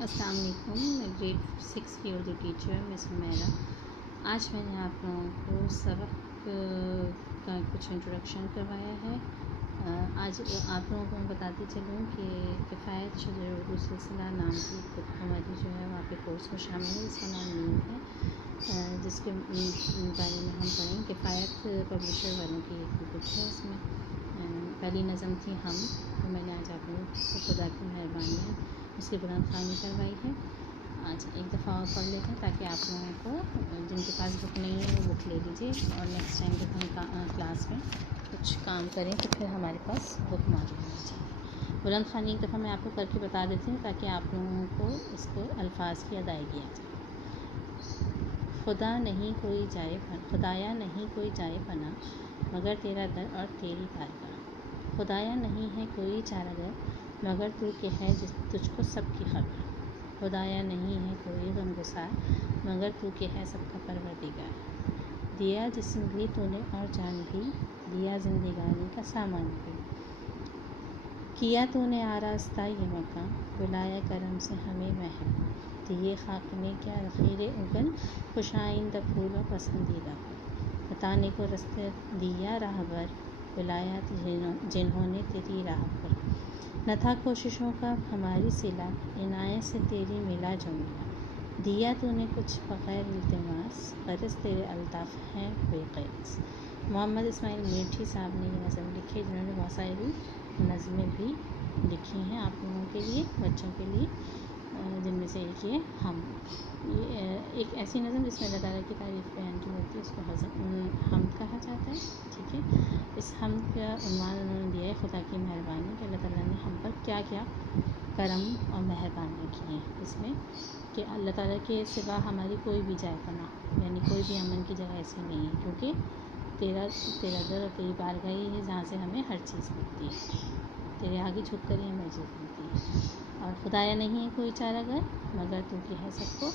अस्सलाम वालेकुम। मैं ग्रेड 6 की उर्दू टीचर मिस हुमैरा। आज मैंने आप लोगों को सबक का कुछ इंट्रोडक्शन करवाया है। आज आप लोगों को मैं बताती चलूँ कि किफ़ायत शुज़ उर्दू सिलसिला नाम की बुक हमारी जो है वहाँ पे कोर्स में शामिल है। इसका नाम न्यू है, जिसके बारे में हम पढ़ें। किफ़ायत पब्लिशर वालों की एक बुक है। इसमें पहली नज़म थी हम, तो मैंने आज आप लोगों को खुदा की मेहरबानी है उसकी बुलंद ख़वानी करवाई है। आज एक दफ़ा और पढ़ लेते हैं ताकि आप लोगों को जिनके पास बुक नहीं है वो बुक ले लीजिए, और नेक्स्ट टाइम जब हम क्लास में कुछ काम करें तो फिर हमारे पास बुक मौजूद होनी चाहिए। बुलंद ख़वानी एक दफ़ा मैं आपको करके बता देती हूँ ताकि आप लोगों को इसको अल्फाज की अदायगी आ जाए। खुदा नहीं कोई जाए खुदाया नहीं कोई जाए पना, मगर तेरा दर और तेरी बारगाह। खुदाया नहीं है कोई चारागर, मगर तू के है जिस तुझको सबकी खबर। खुदाया नहीं है कोई गमगुसार, मगर तू के है सबका परवरदिगार। दिया जिस्म भी तूने और जान भी, दिया जिंदगानी का सामान भी। किया तूने आरास्ता ये मकान, बुलाया करम से हमें महल। दिए खाक ने क्या ज़ख़ीरे उगल, खुशाइंद फूल और पसंदीदा। बताने को रस्ते दिया राहबर, बुलाया जिन्होंने तेरी राह पर। न था कोशिशों का हमारी सिला, इनायत से तेरी मिला जो मिला। दिया तूने कुछ बग़ैर इल्तिमास, ग़रज़ तेरे अल्ताफ़ हैं बेक़यास। मोहम्मद इस्माइल मीठी साहब ने ये नज़म लिखी, जिन्होंने बहुत सारी नज़में भी लिखी हैं आप लोगों के लिए, बच्चों के लिए, जिनमें से एक ये हम। ये एक ऐसी नज़म जिसमें अल्लाह ताला की तारीफ़ बयान की होती है, उसको हम कहा जाता है। ठीक है, इस हम का उन्वान उन्होंने दिया है खुदा की मेहरबानी, कि अल्लाह ताला ने हम पर क्या क्या करम और मेहरबानी की है। इसमें कि अल्लाह ताला के सिवा हमारी कोई भी जाए पना, यानी कोई भी अमन की जगह ऐसी नहीं है, क्योंकि तेरा दर और तेरी बारगाह ही है जहाँ से हमें हर चीज़ मिलती है। तेरे आगे झुक कर ही हमें चीज़ मिलती है। और खुदाया नहीं है कोई चारागर, मगर तू की है सबको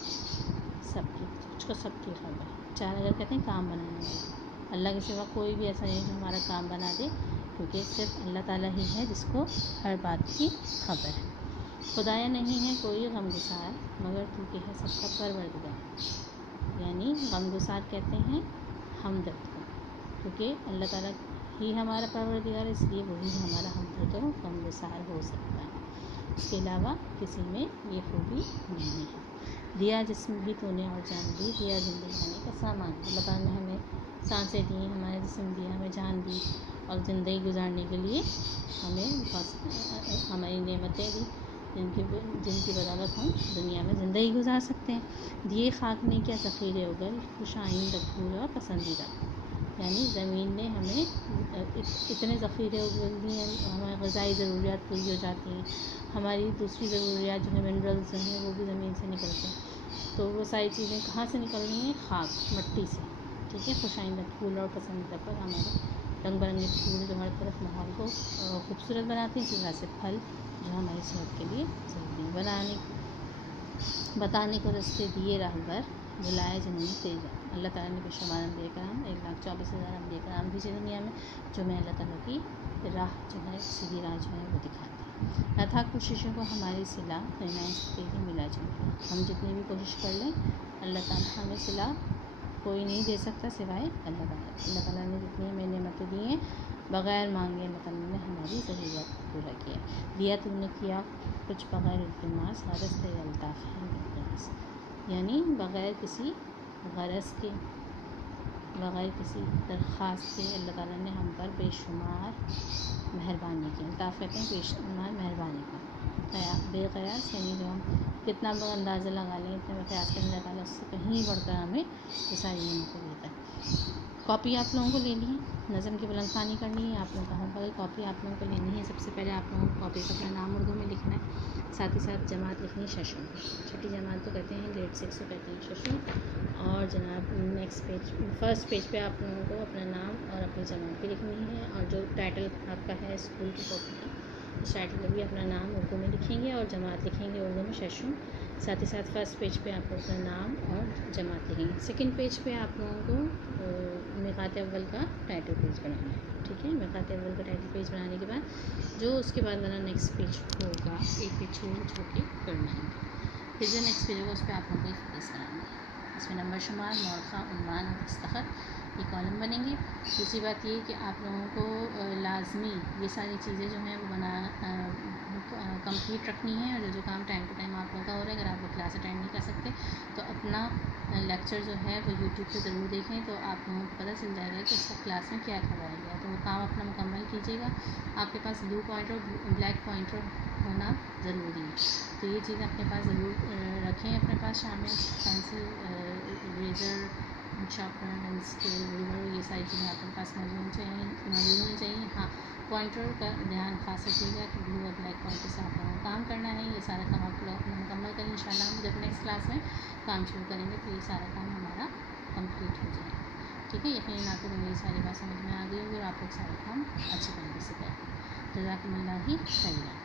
सबकी तुझको सबकी खबर। चारागर कहते हैं काम बनाने वाला। अल्लाह के सिवा कोई भी ऐसा नहीं जो हमारा काम बना दे, क्योंकि सिर्फ अल्लाह ताला ही है जिसको हर बात की खबर है। खुदाया नहीं है कोई गमगुसार, मगर तू की है सबका परवरदिगार। यानी गमगुसार कहते हैं हमदर्द को, क्योंकि अल्लाह ताला ही हमारा परवरदिगार है, इसलिए वही हमारा हमदर्द और गमगुसार हो सकता है। इसके अलावा किसी में ये खूबी नहीं है। दिया जिस्म भी तूने और जान भी, दिया ज़िंदगानी का सामान। अल्लाह ताला ने हमें सांसें दी, हमारे जिस्म दिया, हमें जान दी, और ज़िंदगी गुजारने के लिए हमें हमारी नेमतें दी, जिनकी बदौलत हम दुनिया में ज़िंदगी गुजार सकते हैं। दिए खाक ने क्या ज़ख़ीरे उगल, खुशाइंद फूल और पसंदीदा। यानी ज़मीन ने हमें इतने ज़ख़ीरे उगल दिए, हमारी ग़िज़ाई ज़रूरियात पूरी हो जाती हैं। हमारी दूसरी ज़रूरियात जो है मिनरल्स जो हैं वो भी ज़मीन से निकलते हैं। तो वो सारी चीज़ें कहाँ से निकल रही हैं? खाक, मिट्टी से। ठीक है, खुशाइंदा फूल और पसंदीदा पर हमारे रंग बिरंगे फूल जो हर तरफ माहौल को खूबसूरत बनाते हैं, इसी तरह से फल जो हमारी सेहत के लिए ज़रूरी है। बताने को रास्ते दिए राहबर, बुलाए जिन्होंने तेज। अल्लाह ताला ने बेशुमार अम्बिया कराम 1,24,000 अम्बिया कराम भेजे दुनिया में, जो मैं अल्लाह ताला की राह जो है, सीधी राह जो है वो दिखाती है। न था कोशिशों को हमारी सिला, इनायत से तेरी मिला जो। हम जितनी भी कोशिश कर लें, अल्लाह ताला हमें सिला कोई नहीं दे सकता सिवाय अल्लाह ताला। अल्लाह ताला ने जितनी हमें नेमतें दी हैं, बग़ैर मांगे अल्लाह ताला ने हमारी ज़रूरत को पूरा किया। दिया तूने किया कुछ बग़ैर इल्तिमास, ग़रज़ तेरे अल्ताफ़ हैं बेक़यास। यानी बग़ैर किसी ग़रज़ के, बग़ैर किसी दरख्वास्त के अल्लाह ताला ने हम पर बेशुमार मेहरबानी की। अल्ताफ़ कहते हैं बेशुमार मेहरबानी का। बेक़यास यानी जो हम कितना अंदाज़ा लगा लें, इतने में क़यास करें, अल्लाह ताला उससे कहीं बढ़कर हमें ये सारी नेमतें देता है। कॉपी आप लोगों को लेनी है, नज़म की बुलंद ख़वानी करनी है, आप लोगों का होमवर्क कॉपी आप लोगों को लेनी है। सबसे पहले आप लोगों को कॉपी पर अपना नाम उर्दू में लिखना है, साथ ही साथ जमात लिखनी है शशुन। छठी जमात तो कहते हैं, ग्रेड 6 को कहते हैं शशुन। और जनाब नेक्स्ट पेज, फर्स्ट पेज पे आप लोगों को अपना नाम और अपनी जमात भी लिखनी है, और जो टाइटल आपका है स्कूल की कॉपी का, उस टाइटल में भी अपना नाम उर्दू में लिखेंगे और जमात लिखेंगे उर्दू में शशुन। साथ ही साथ फर्स्ट पेज पे आप लोग अपना नाम और जमात लिखेंगे। सेकंड पेज पे आप लोगों को मिक़ात अव्वल का टाइटल पेज बनाना है। ठीक है, मिक़ात अव्वल का टाइटल पेज बनाने के बाद जो उसके बाद वाला नेक्स्ट पेज होगा, एक पेज छोड़ के करना है। फिर जो नेक्स्ट पेज होगा उस पर आप लोगों को फोकस कराएंगे। इसमें नंबर शुमार, मौखा, उन्वान और दस्तखत ये कॉलम बनेंगे। दूसरी बात ये कि आप लोगों को लाजमी ये सारी चीज़ें जो हैं वो बना कंप्लीट रखनी है। और जो काम टाइम टू टाइम आप लोगों का हो रहा है, अगर आप वो क्लास अटेंड नहीं कर सकते तो अपना लेक्चर जो है वो यूट्यूब पे ज़रूर देखें, तो आप लोगों को पता चल जाएगा कि उस क्लास में क्या करवाया गया। तो वो काम अपना मुकम्मल कीजिएगा। आपके पास ब्लू पॉइंटर ब्लैक पॉइंटर होना ज़रूरी है, तो ये चीज़ अपने पास ज़रूर रखें अपने पास शामिल। Pencil, eraser, sharpener, scale, ruler, ये सारी चीज़ें आपके पास मौजूद होनी चाहिए। हाँ, पॉइंटर का ध्यान खास रखिएगा कि ब्लू और ब्लैक पॉइंटर से आप लोगों को काम करना है। ये सारा काम आप लोग अपना मुकम्मल करें। इंशाल्लाह हम जब नेक्स्ट क्लास में काम शुरू करेंगे तो ये सारा काम हमारा कंप्लीट हो जाएगा। ठीक है, यकीनन आपको मेरी सारी बात समझ में आ गई होगी और आप लोग सारा काम अच्छी तरीके से करेंगे। जज़ाकुमुल्लाह खैरन।